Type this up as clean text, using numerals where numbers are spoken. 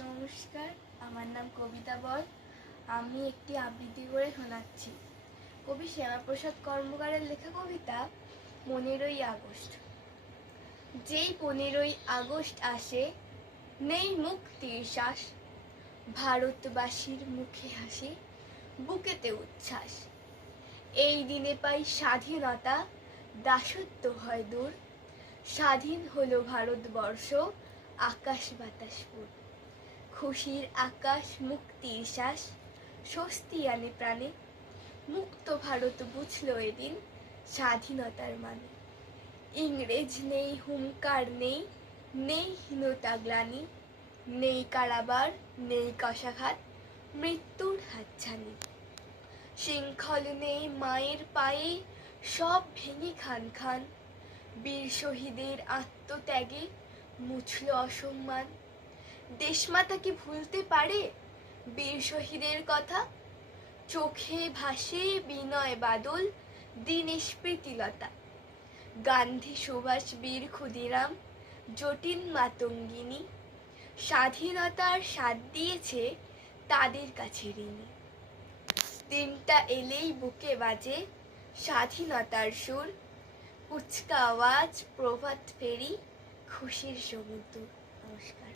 নমস্কার, আমার নাম কবিতা বল। আমি একটি আবৃত্তি করে শোনাচ্ছি। কবি শ্যামাপ্রসাদ কর্মকারের লেখা কবিতা 15ই আগস্ট। যেই 15ই আগস্ট আসে, নেই মুক্তির শ্বাস, ভারতবাসীর মুখে হাসি, বুকেতে উচ্ছ্বাস। এই দিনে পাই স্বাধীনতা, দাসত্ব হয় দূর, স্বাধীন হলো ভারতবর্ষ, আকাশ বাতাস পুর। খুশির আকাশ, মুক্তির শ্বাস, স্বস্তি আনে প্রাণে, মুক্ত ভারত বুঝলো এদিন স্বাধীনতার মানে। ইংরেজ নেই, হুঙ্কার নেই, নেই হীনতা গ্লানি, নেই কারাবার, নেই কশাঘাত, মৃত্যুর হাতছানি। শৃঙ্খল নেই মায়ের পায়ে, সব ভেঙে খান খান, বীর শহীদের আত্মত্যাগে মুছল অসম্মান। দেশমাতা কি ভুলতে পারে বীর শহীদের কথা? চোখে ভাসে বিনয় বাদল, দীনেশ প্রীতিলতা। গান্ধী, সুভাষ, বীর ক্ষুদিরাম, জটিল মাতঙ্গিনী, স্বাধীনতার স্বাদ দিয়েছে তাদের কাছে ঋণী। দিনটা এলেই বুকে বাজে স্বাধীনতার সুর, কুচকা আওয়াজ, প্রভাত ফেরি, খুশির সমুদ্র। নমস্কার।